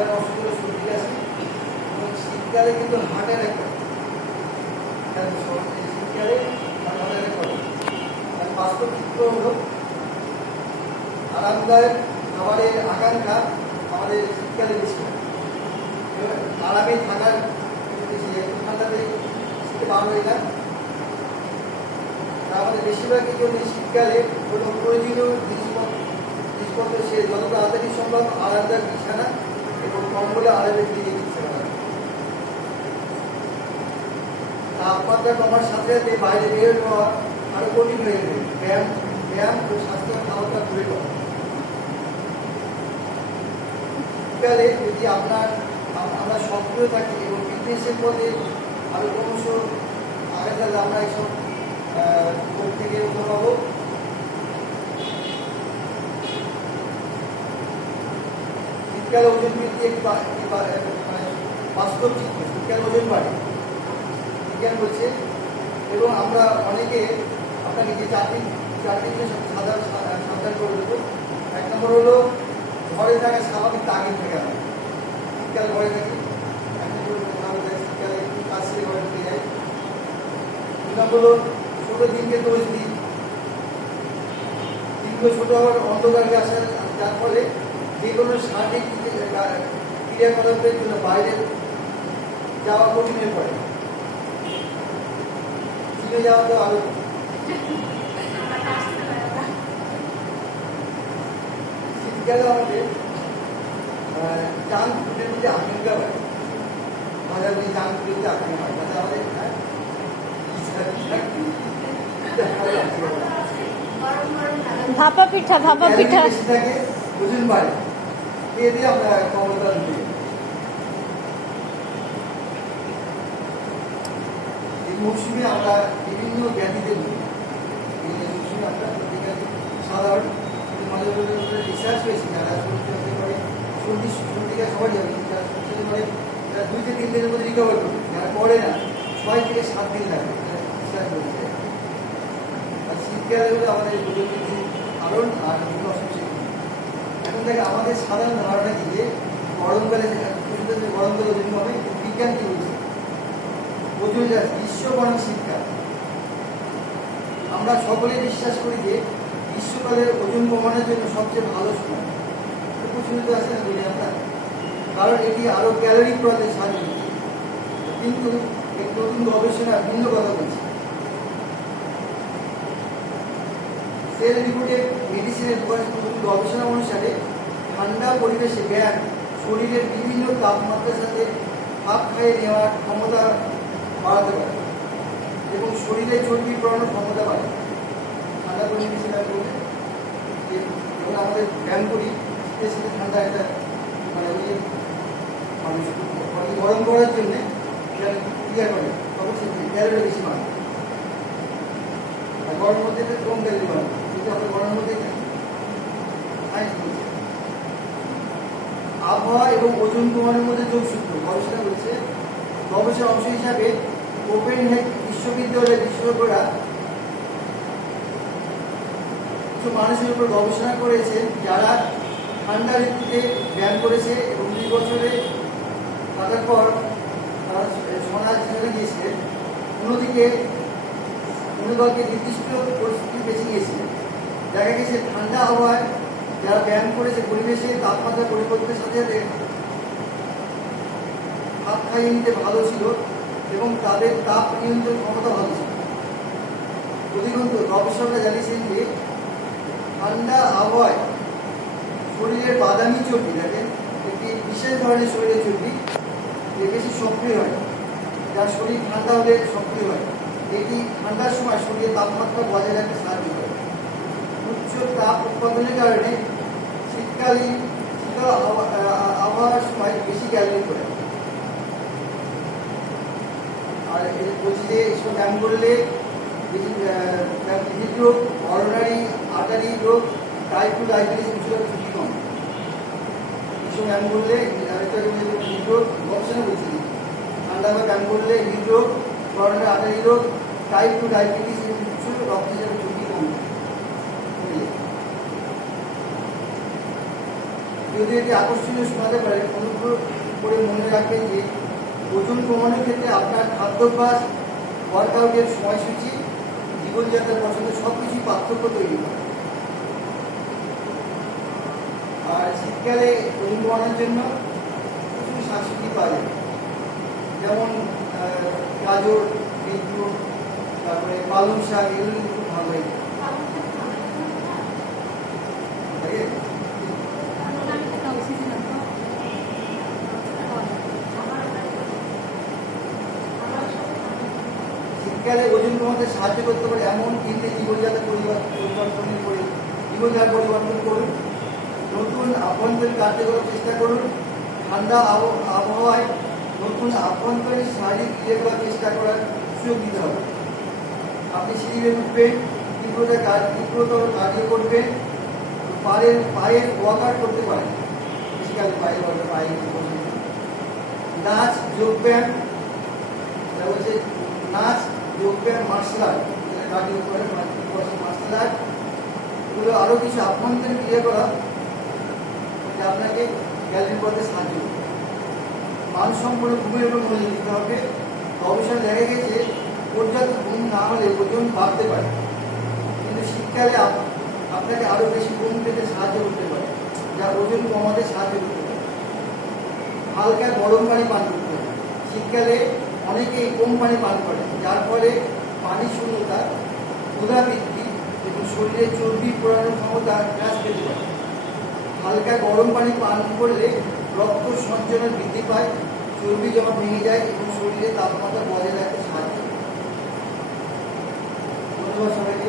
সাধারণ অসুখ হলো সর্দি কাশি, এবং শীতকালে কিন্তু হার্ট অ্যাটাক করে। শীতকালে হার্ট অ্যাটাক করে। আর বাস্তব চিত্র হলো আরামদায়ক খাবারের আকাঙ্ক্ষা আমাদের শীতকালে বেশি হয়। আরামে থাকার বেশি, একটু ঠান্ডাতে শীতে বার হয়ে যায়। আমাদের বেশিরভাগই জন্য শীতকালে কোনো প্রয়োজনীয় জিনিসপত্র সে যত তাড়াতাড়ি সম্ভব আরামদায়ক বিছানা এবং কম্বলে আরামের দিকে ইচ্ছে করা। তাপমাত্রা কমার সাথে সাথে বাইরে বের হওয়া আরো কঠিন হয়ে যাবে। ব্যায়াম ও স্বাস্থ্যকর খাবারটা দূরে করা। শীতকালে যদি আমরা সক্রিয় থাকি এবং ফিটনেসের পথে আরো ক্রমশ আগে থাকলে আমরা এইসব রোগ থেকে রক্ষা পাবো। শীতকালে ওজন বৃদ্ধি বাস্তব চিত্র। শীতকালে ওজন বাড়ে বিজ্ঞান বলছে, এবং আমরা অনেকে আপনাকে যে চারটি সাবধান করে দেবো। এক নম্বর হলো ঘরে থাকা স্বাভাবিক তাগিদ থেকে আমরা শীতকালে ঘরে থাকি, শীতকালে একটু কাজ থেকে ঘরে ঢুকে যাই। দুই নম্বর হলো ছোট দিনকে দোষ দিই, দিনগুলো ছোট হওয়ার অন্ধকারকে আসা, যার ফলে যে কোনো শারীরিক ক্রিয়াকলাপের জন্য বাইরে যাওয়া কঠিন হয়ে পড়ে। চীনে যাওয়া তো আরো শীতকালে আমাদের জাঙ্ক ফুডের প্রতি আকাঙ্ক্ষা বাড়ে। বাজার দিয়ে জাঙ্ক ফুডের প্রতি আকাঙ্ক্ষা বাড়ে, তাতে আমাদের ভাপা পিঠা বেশি থাকে, ওজন বাড়ে। খেয়ে দিয়ে আমরা ক্ষমতা দিই। এই মৌসুমে আমরা বিভিন্ন ব্যাধিতে ভুগি। এই মৌসুমে আমরা সাধারণ মাঝে মাঝে রিসার্চ হয়েছে, যারা সর্দি করে সর্দিকে সবাই যাবে, যারা সর্দি করে তারা 2 থেকে 3 দিনের মধ্যে রিকভার করবে। যারা করে না 6 থেকে 7 দিন লাগবে রিসার্চ করতে। আর শীতকালে হলে আমাদের ওজন বৃদ্ধির কারণ আর বিভিন্ন অসুবিধা। এখন থেকে আমাদের সাধারণ ধারণা কি যে গরমকালে গরমকালে ওজন হবে, বিজ্ঞান কি বলছে ওজন গ্রীষ্ম বনাম শীতকাল। আমরা সকলে বিশ্বাস করি যে গ্রীষ্মকালের ওজন কমানোর জন্য সবচেয়ে ভালো সময়। প্রচলিত আছে না বলি আমরা, কারণ এটি আরো ক্যালোরি পোড়াতে সাহায্য করছে। কিন্তু একটি নতুন গবেষণা ভিন্ন কথা বলছে। সেল রিপোর্টে মেডিসিনের নতুন গবেষণা অনুসারে ঠান্ডা পরিবেশে ব্যায়াম শরীরের বিভিন্ন তাপমাত্রার সাথে খাপ খাইয়ে নেওয়ার ক্ষমতা বাড়াতে পারে এবং শরীরে চর্বি পড়ানোর ক্ষমতা বাড়ে। ঠান্ডা পরিবেশে ব্যায়াম করলে যখন আমাদের ব্যায়াম করি শীতের সাথে ঠান্ডা একটা মানে ওই মানুষ গরম করার জন্যে ক্রিয়া করে, তখন সে ক্যালোরি বেশি বাড়ে। আর গরমের মধ্যে কম ক্যালোরি বাড়ে, কিন্তু আমরা গরমের মধ্যে আবহাওয়া এবং ওজন কমানোর মধ্যে যোগসূত্র গবেষণা করছে। গবেষণার অংশ হিসাবে কোপেনহেগ বিশ্ববিদ্যালয়ের বিশেষজ্ঞরা কিছু মানুষের উপর গবেষণা করেছেন যারা ঠান্ডা ঋতুতে ব্যায়াম করেছে এবং 2 বছরে থাকার পর তারা সমাজ হিসেবে গিয়েছিলেন। অন্যদিকে অনুদলকে নির্দিষ্ট পরিস্থিতি বেছে নিয়েছিলেন। দেখা গেছে ঠান্ডা আবহাওয়ায় যারা ব্যায়াম করেছে পরিবেশে তাপমাত্রা পরিবর্তনের সাথে সাথে খাপ খাইয়ে নিতে ভালো ছিল এবং তাদের তাপ নিয়ন্ত্রণ ক্ষমতা ভালো ছিল। অধিকন্তু গবেষকরা জানিয়েছেন যে ঠান্ডা আবহাওয়ায় শরীরের বাদামি চর্বি, দেখেন একটি বিশেষ ধরনের শরীরের চর্বি বেশি সক্রিয় হয়, যার শরীর ঠান্ডা হলে সক্রিয় হয়। এটি ঠান্ডার সময় শরীরের তাপমাত্রা বজায় রাখতে সাহায্য করে। উচ্চ তাপ উৎপাদনের কারণে শীতল আবহাওয়ার সময় বেশি ক্যালোরি করে। আর বলছি যে এইসব ব্যায়াম করলে হৃদরোগ, করোনারি আর্টারি রোগ, টাইপ 2 ডায়াবেটিস কিছুটা ঝুঁকি কম। এইসব ব্যায়াম করলে হৃদরোগ গবেষণা বলছি ঠান্ডা বা ব্যায়াম করলে হৃদরোগ, করোনারি আর্টারি রোগ, টাইপ 2 ডায়াবেটিস এবং উচ্চ রক্তচাপের ঝুঁকি কম। যদি এটি আকর্ষণীয় শোনাতে পারে, অনুগ্রহ করে মনে রাখবেন যে ওজন কমানোর ক্ষেত্রে আপনার খাদ্যাভ্যাস, ওয়ার্কআউটের সময়সূচি, জীবনযাত্রার পছন্দ সব কিছুই পার্থক্য তৈরি করে। আর শীতকালে ওজন কমানোর জন্য কিছু শাকসবজি পাওয়া যায়, যেমন গাজর, বিটরুট, তারপরে পালং শাক, এগুলো কিন্তু খুব ভালো লাগে। শীতকালে ওজন কমাতে সাহায্য করতে পারে এমন তিনটে জীবনযাত্রা জীবনধারা পরিবর্তন করুন। নতুন আভ্যন্তরীণ কার্য করার চেষ্টা করুন। ঠান্ডা আবহাওয়ায় নতুন আভ্যন্তরীণ শারীরিক ক্রিয়াকলাপ চেষ্টা করার সুযোগ দিতে হবে। আপনি সিঁড়িতে উঠবেন, তীব্রতর কার্য করবেন, পায়ের ওয়ার্কআউট করতে পারেন। শীতকালে পায়ে নাচ, যোগব্যায়াম, বলছে নাচ, যোগব্যায়াম, মার্শাল আর্ট, কার্ডিও করে মার্শাল আর্ট, এগুলো আরও কিছু আভ্যন্তরীণ ক্রিয়াকলাপ যা আপনাকে ক্যালোরি করতে সাহায্য করবে। মানসম্পন্ন ঘুমের উপর মনোযোগ দিতে হবে। গবেষণা দেখা গেছে পর্যাপ্ত ঘুম না হলে ওজন বাড়তে পারে, কিন্তু শীতকালে আপনাকে আরও বেশি ঘুম পেতে সাহায্য করতে পারে, যা ওজন কমাতে সাহায্য করতে পারে। হালকা গরম পানি পান করতে হবে। শীতকালে অনেকেই কম পানি পান করে, যার ফলে পানি শূন্যতা, ক্ষুধা বৃদ্ধি এবং শরীরে চর্বি পোড়ানোর ক্ষমতা হ্রাস পেতে পারে। হালকা গরম পানি পান করলে রক্ত সঞ্চালন বৃদ্ধি পায়, চর্বি জমা ভেঙে যায় এবং শরীরে তাপমাত্রা বজায় রাখতে সাহায্য করে। ধন্যবাদ সবাইকে।